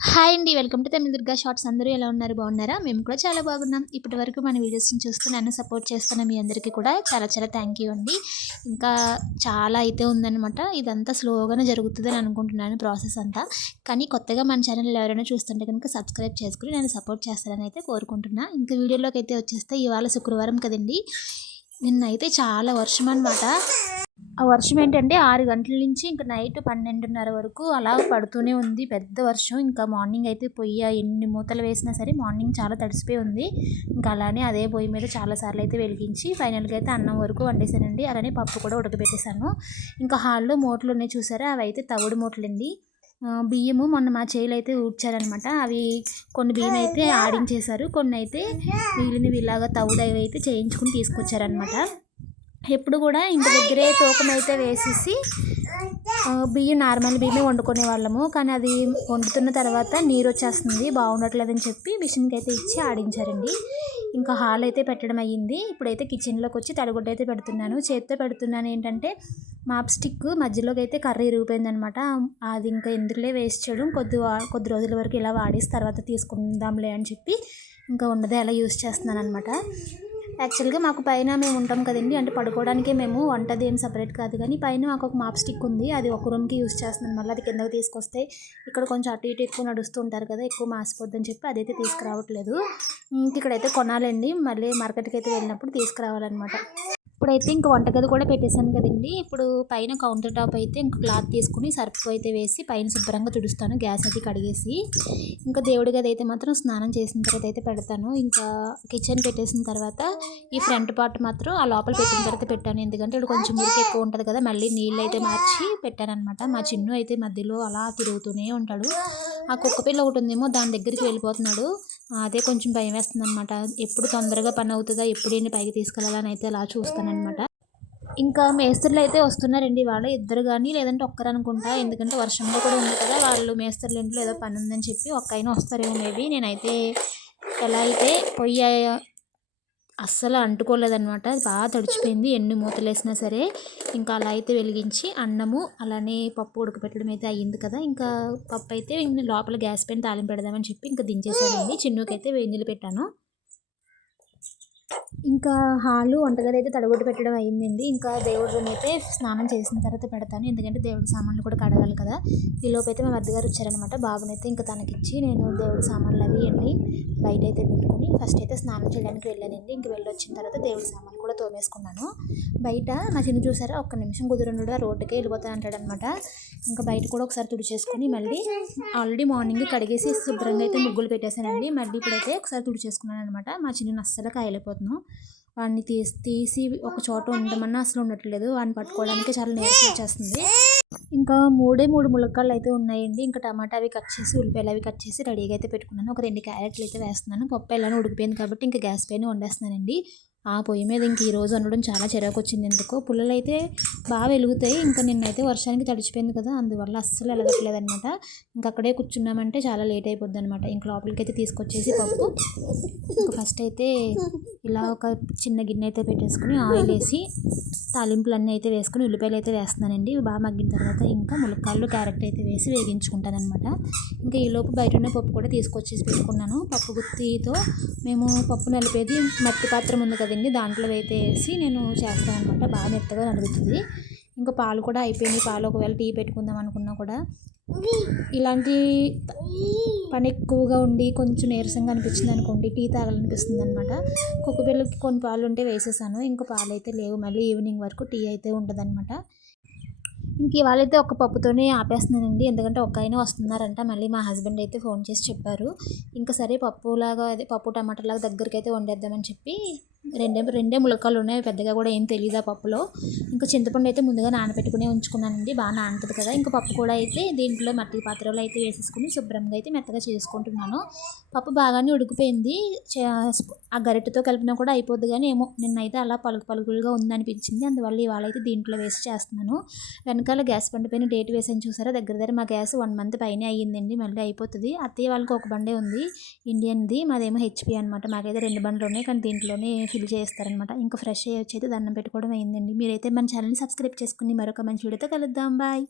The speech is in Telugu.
హాయ్ అండి welcome to Tamil Durga shorts. అందరూ ఎలా ఉన్నారు? బాగున్నారా? మేము కూడా చాలా బాగున్నాం. ఇప్పటి వరకు మన వీడియోస్ని చూస్తూ నన్ను సపోర్ట్ చేస్తున్న మీ అందరికీ కూడా చాలా చాలా థ్యాంక్ యూ అండి. ఇంకా చాలా అయితే ఉందన్నమాట. ఇదంతా స్లోగానే జరుగుతుందని అనుకుంటున్నాను ప్రాసెస్ అంతా. కానీ కొత్తగా మన ఛానల్ ఎవరైనా చూస్తుంటే కనుక సబ్స్క్రైబ్ చేసుకుని నేను సపోర్ట్ చేస్తారని అయితే కోరుకుంటున్నా. ఇంకా వీడియోలోకి అయితే వచ్చేస్తే ఇవాళ శుక్రవారం కదండి. నిన్నైతే చాలా వర్షం అనమాట వర్షం ఏంటంటే ఆరు గంటల నుంచి ఇంకా నైట్ పన్నెండున్నర వరకు అలా పడుతూనే ఉంది. పెద్ద వర్షం. ఇంకా మార్నింగ్ అయితే పొయ్యి ఎన్ని మూతలు వేసినా సరే మార్నింగ్ చాలా తడిసిపోయి ఉంది. ఇంకా అలానే అదే పొయ్యి మీద చాలాసార్లు అయితే వెలిగించి ఫైనల్గా అయితే అన్నం వరకు వండేసానండి. అలానే పప్పు కూడా ఉడకబెట్టేశాను. ఇంకా హాల్లో మూటలు ఉన్నాయి చూసారా? అవి అయితే తవుడు మూటలండి. బియ్యము మొన్న మా చేలు అయితే ఊడ్చారనమాట. అవి కొన్ని బియ్యం అయితే ఆడించేశారు. కొన్ని అయితే మిగిలినవి ఇలాగా తవుడు అయితే చేయించుకుని తీసుకొచ్చారనమాట. ఎప్పుడు కూడా ఇంటి దగ్గరే తూకం అయితే వేసేసి బియ్యం నార్మల్ బియ్యమే వండుకునే వాళ్ళము. కానీ అది వండుతున్న తర్వాత నీరు వచ్చేస్తుంది బాగుండట్లేదని చెప్పి మిషన్కి అయితే ఇచ్చి ఆడించారండి. ఇంకా హాల్ అయితే పెట్టడం అయ్యింది. ఇప్పుడైతే కిచెన్లోకి వచ్చి తడిగుడ్డ అయితే పెడుతున్నాను. చేతితో పెడుతున్నాను ఏంటంటే మాప్ స్టిక్ మధ్యలోకి అయితే కర్రీ ఇరిగిపోయిందనమాట. అది ఇంకా ఎందుకులే వేస్ట్ చేయడం కొద్ది కొద్ది రోజుల వరకు ఇలా వాడేసి తర్వాత తీసుకుందాంలే అని చెప్పి ఇంకా ఉన్నదే అలా యూస్ చేస్తున్నాను అనమాట యాక్చువల్గా మాకు పైన మేము ఉంటాం కదండి. అంటే పడుకోవడానికే మేము వంటది ఏం సపరేట్ కాదు. కానీ పైన మాకు ఒక మాప్ స్టిక్ ఉంది. అది ఒక రూమ్కి యూస్ చేస్తున్నాను మళ్ళీ అది కిందకి తీసుకొస్తే ఇక్కడ కొంచెం అటు ఇటు ఎక్కువ నడుస్తూ ఉంటారు కదా ఎక్కువ మాసిపోద్దని చెప్పి అదైతే తీసుకురావట్లేదు. ఇక్కడైతే కొనాలండి. మళ్ళీ మార్కెట్కి అయితే వెళ్ళినప్పుడు తీసుకురావాలన్నమాట. ఇప్పుడైతే ఇంక వంటగది కూడా పెట్టేశాను కదండి. ఇప్పుడు పైన కౌంటర్ టాప్ అయితే ఇంక క్లాత్ తీసుకుని సర్ఫ్ అయితే వేసి పైన శుభ్రంగా తుడుస్తాను గ్యాస్ అది కడిగేసి. ఇంకా దేవుడి గది అయితే మాత్రం స్నానం చేసిన తర్వాత అయితే పెడతాను. ఇంకా కిచెన్ పెట్టేసిన తర్వాత ఈ ఫ్రంట్ పార్ట్ మాత్రం ఆ లోపల పెట్టిన తర్వాత పెట్టాను. ఎందుకంటే ఇప్పుడు కొంచెం మురికి ఎక్కువ ఉంటుంది కదా మళ్ళీ నీళ్ళు అయితే మార్చి పెట్టాను అనమాట మా చిన్ను అయితే మధ్యలో అలా తిరుగుతూనే ఉంటాడు. ఆ కుక్క పిల్ల ఒకటి ఉందేమో దాని దగ్గరికి వెళ్ళిపోతున్నాడు. అదే కొంచెం భయం వేస్తుంది అనమాట ఎప్పుడు తొందరగా పని అవుతుందా ఎప్పుడు ఏంటి పైకి తీసుకెళ్ళాలని అయితే అలా చూస్తానమాట ఇంకా మేస్త్రులు అయితే వస్తున్నారండి వాళ్ళు ఇద్దరు కానీ లేదంటే ఒక్కరు అనుకుంటా ఎందుకంటే వర్షంలో కూడా ఉంది కదా వాళ్ళు మేస్త్రులు ఇంట్లో ఏదో పని ఉందని చెప్పి ఒక్క అయినా వస్తారేమో మేబీ. నేనైతే ఎలా అయితే పొయ్యి అస్సలు అంటుకోలేదనమాట బాగా తడిచిపోయింది. ఎన్ని మూతలు వేసినా సరే ఇంకా అలా అయితే వెలిగించి అన్నము అలానే పప్పు ఉడకపెట్టడం అయితే అయ్యింది కదా. ఇంకా పప్పు అయితే లోపల గ్యాస్ పైన తాలింపు పెడదామని చెప్పి ఇంకా దించేసానండి. చిన్నుకైతే వేడి పెట్టాను. ఇంకా హాలు వంటగది అయితే తడగొట్టి పెట్టడం అయిందండి. ఇంకా దేవుడి రూమ్ అయితే స్నానం చేసిన తర్వాత పెడతాను. ఎందుకంటే దేవుడి సామాన్లు కూడా కడగాలి కదా. ఈలోపు అయితే మా మద్దగారు వచ్చారనమాట బాబునైతే ఇంకా తనకిచ్చి నేను దేవుడి సామాన్లు అవి అన్నీ బయట అయితే పెట్టుకుని ఫస్ట్ అయితే స్నానం చేయడానికి వెళ్ళానండి. ఇంక వెళ్ళి వచ్చిన తర్వాత దేవుడి సామాన్లు కూడా తోమేసుకున్నాను. బయట మా చిన్న చూసారా? ఒక్క నిమిషం కుదురుండు రోడ్డుకే వెళ్ళిపోతాను అంటాడనమాట ఇంకా బయట కూడా ఒకసారి తుడిచేసుకొని మళ్ళీ ఆల్రెడీ మార్నింగ్ కడిగేసి శుభ్రంగా అయితే ముగ్గులు పెట్టేశానండి. మళ్ళీ ఇప్పుడైతే ఒకసారి తుడిచేసుకున్నాను అనమాట మా చిన్న అస్సలు కాయలేకపోతున్నాను వాడిని తీసి తీసి ఒక చోట ఉండమన్నా అసలు ఉండట్లేదు. వాడిని పట్టుకోవడానికి చాలా నీరసం వచ్చేస్తుంది. ఇంకా మూడే మూడు ములక్కాళ్ళు అయితే ఉన్నాయండి. ఇంకా టమాటా అవి కట్ చేసి ఉల్లిపాయలు అవి కట్ చేసి రెడీగా అయితే పెట్టుకున్నాను. ఒక రెండు క్యారెట్లు అయితే వేస్తున్నాను. పప్పు ఎలా ఉడికిపోయింది కాబట్టి ఇంకా గ్యాస్ పైన వండేస్తున్నానండి. ఆ పొయ్యి మీద ఇంక ఈరోజు వండడం చాలా చిరాకు వచ్చింది ఎందుకో. పుల్లలు అయితే బాగా వెలుగుతాయి. ఇంకా నిన్నైతే వర్షానికి తడిచిపోయింది కదా అందువల్ల అస్సలు వెలగట్లేదు అనమాట ఇంకా అక్కడే కూర్చున్నామంటే చాలా లేట్ అయిపోద్ది అనమాట ఇంక లోపలికి అయితే తీసుకొచ్చేసి పప్పు. ఇంకా ఫస్ట్ అయితే ఇలా ఒక చిన్న గిన్నె అయితే పెట్టేసుకుని ఆయిల్ వేసి తాలింపులన్నీ అయితే వేసుకుని ఉల్లిపాయలు అయితే వేస్తున్నానండి. బాగా మగ్గిన తర్వాత ఇంకా ములక్కాళ్ళు క్యారెట్ అయితే వేసి వేగించుకుంటాను అనమాట ఇంకా ఈలోపు బయట ఉన్న పప్పు కూడా తీసుకొచ్చేసి పెట్టుకున్నాను. పప్పు గుత్తితో మేము పప్పు నలిపేది మట్టి పాత్రం ఉంది కదండి. కదండి దాంట్లో అయితే వేసి నేను చేస్తాను అనమాట బాగా మెత్తగా నలుగుతుంది. ఇంకా పాలు కూడా అయిపోయినాయి. పాలు ఒకవేళ టీ పెట్టుకుందాం అనుకున్నా కూడా ఇలాంటి పని ఎక్కువగా ఉండి కొంచెం నీరసంగా అనిపించింది అనుకోండి టీ తాగాలనిపిస్తుంది అనమాట కుక్క పిల్లకి కొన్ని పాలు ఉంటే వేసేసాను. ఇంకా పాలు అయితే లేవు. మళ్ళీ ఈవినింగ్ వరకు టీ అయితే ఉండదు అనమాట ఇంక ఇవాళ అయితే ఒక పప్పుతోనే ఆపేస్తున్నానండి. ఎందుకంటే ఒక ఆయన వస్తున్నారంట. మళ్ళీ మా హస్బెండ్ అయితే ఫోన్ చేసి చెప్పారు. ఇంకా సరే పప్పులాగా అదే పప్పు టమాటాలాగా దగ్గరికి అయితే వండేద్దామని చెప్పి రెండే రెండే ములకాలు ఉన్నాయి. పెద్దగా కూడా ఏం తెలియదు ఆ పప్పులో. ఇంకా చింతపండు అయితే ముందుగా నానబెట్టుకునే ఉంచుకున్నానండి. బాగా నానుతుంది కదా. ఇంకా పప్పు కూడా అయితే దీంట్లో మట్టి పాత్రలో అయితే వేసేసుకుని శుభ్రంగా అయితే మెత్తగా చేసుకుంటున్నాను. పప్పు బాగానే ఉడికిపోయింది. ఆ గరిటెతో కలిపినా కూడా అయిపోద్ది కానీ ఏమో నిన్నైతే అలా పలుకు పలుకులుగా ఉందనిపించింది. అందువల్ల ఇవాళ అయితే దీంట్లో వేసి చేస్తున్నాను. వెనకాల గ్యాస్ బండి పైన డేట్ వేసాను చూసారా? దగ్గర దగ్గర మా గ్యాస్ వన్ మంత్ పైన అయ్యిందండి. మళ్ళీ అయిపోతుంది. అత్తయ్య వాళ్ళకి ఒక బండే ఉంది. ఇండియన్ది. మాదేమో హెచ్పి అనమాట మాకైతే రెండు బండ్లు ఉన్నాయి. కానీ దీంట్లోనే ఫిల్ చేస్తారనమాట ఇంకా ఫ్రెష్ అయ్యి వచ్చి అయితే దండం పెట్టుకోవడం అయిందండి. మీరైతే మన ఛానల్ని సబ్స్క్రైబ్ చేసుకుని మరొక మంచి వీడియోతో కలుద్దాం. బాయ్